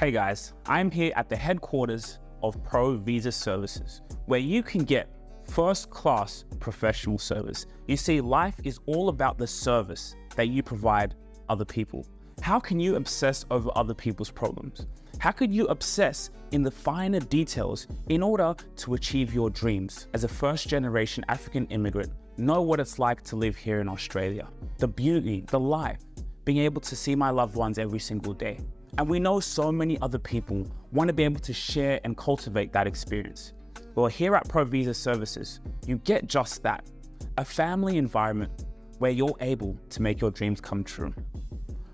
Hey guys, I'm here at the headquarters of Pro Visa Services, where you can get first-class professional service. You see, life is all about the service that you provide other people. How can you obsess over other people's problems? How could you obsess in the finer details in order to achieve your dreams? As a first-generation African immigrant, know what it's like to live here in Australia. The beauty, the life, being able to see my loved ones every single day. And we know so many other people want to be able to share and cultivate that experience. Well, here at Pro Visa Services, you get just that, a family environment where you're able to make your dreams come true.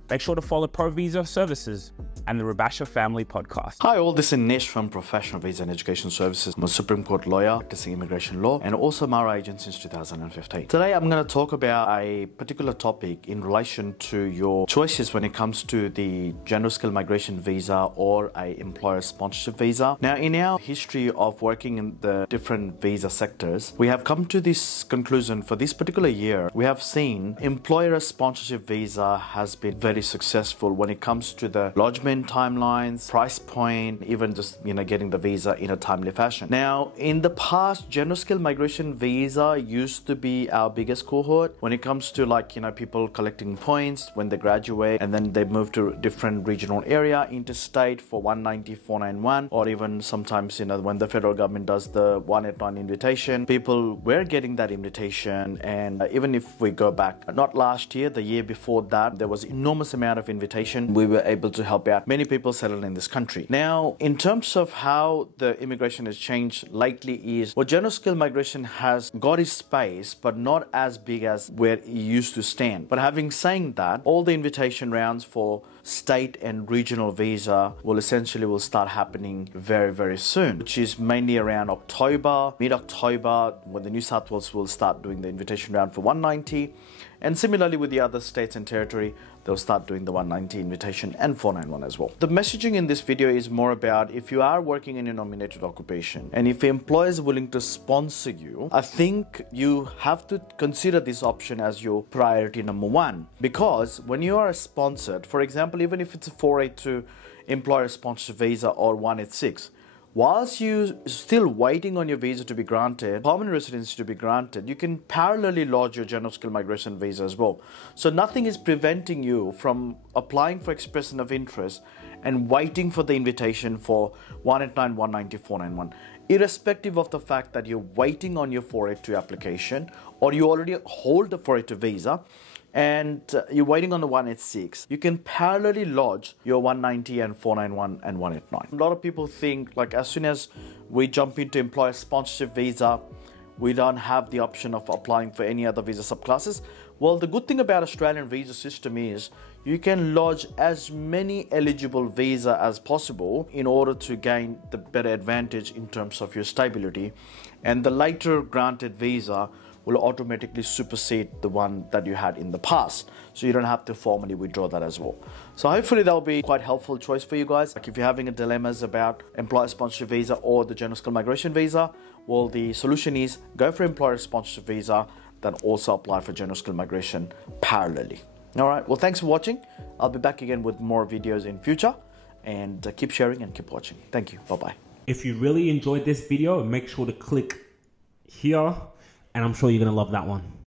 Make sure to follow Pro Visa Services and the Rabasha Family Podcast. Hi all, this is Nish from Professional Visa and Education Services. I'm a Supreme Court lawyer practicing immigration law and also Mara agent since 2015. Today I'm going to talk about a particular topic in relation to your choices when it comes to the general skill migration visa or a employer sponsorship visa. Now, in our history of working in the different visa sectors, we have come to this conclusion for this particular year. We have seen employer sponsorship visa has been very successful when it comes to the lodgement timelines, price point, even just getting the visa in a timely fashion. Now, in the past, general skill migration visa used to be our biggest cohort when it comes to people collecting points when they graduate and then they move to different regional area, interstate for 190, 491, or even sometimes when the federal government does the 189 invitation, people were getting that invitation. And even if we go back, not last year, the year before that, there was enormous amount of invitation. We were able to help out many people settled in this country. Now, in terms of how the immigration has changed lately is, well, general skill migration has got its space, but not as big as where it used to stand. But having saying that, all the invitation rounds for state and regional visa will start happening very, very soon, which is mainly around October, mid-October, when the New South Wales will start doing the invitation round for 190. And similarly with the other states and territory, they'll start doing the 190 invitation and 491 as well. The messaging in this video is more about if you are working in a nominated occupation and if an employer is willing to sponsor you, I think you have to consider this option as your priority number one. Because when you are sponsored, for example, even if it's a 482 employer sponsored visa or 186, whilst you're still waiting on your visa to be granted, permanent residency to be granted, you can parallelly lodge your general skill migration visa as well. So nothing is preventing you from applying for expression of interest and waiting for the invitation for 189, 190, 491. Irrespective of the fact that you're waiting on your 482 application or you already hold the 482 visa, and you're waiting on the 186, you can parallelly lodge your 190 and 491 and 189. A lot of people think as soon as we jump into employer sponsorship visa, we don't have the option of applying for any other visa subclasses. Well, the good thing about Australian visa system is you can lodge as many eligible visa as possible in order to gain the better advantage in terms of your stability. And the later granted visa will automatically supersede the one that you had in the past. So you don't have to formally withdraw that as well. So hopefully that'll be quite helpful choice for you guys. If you're having a dilemmas about employer sponsorship visa or the general skill migration visa, well, the solution is go for employer sponsorship visa, then also apply for general skill migration parallelly. All right, well, thanks for watching. I'll be back again with more videos in future, and keep sharing and keep watching. Thank you, bye-bye. If you really enjoyed this video, make sure to click here, and I'm sure you're gonna love that one.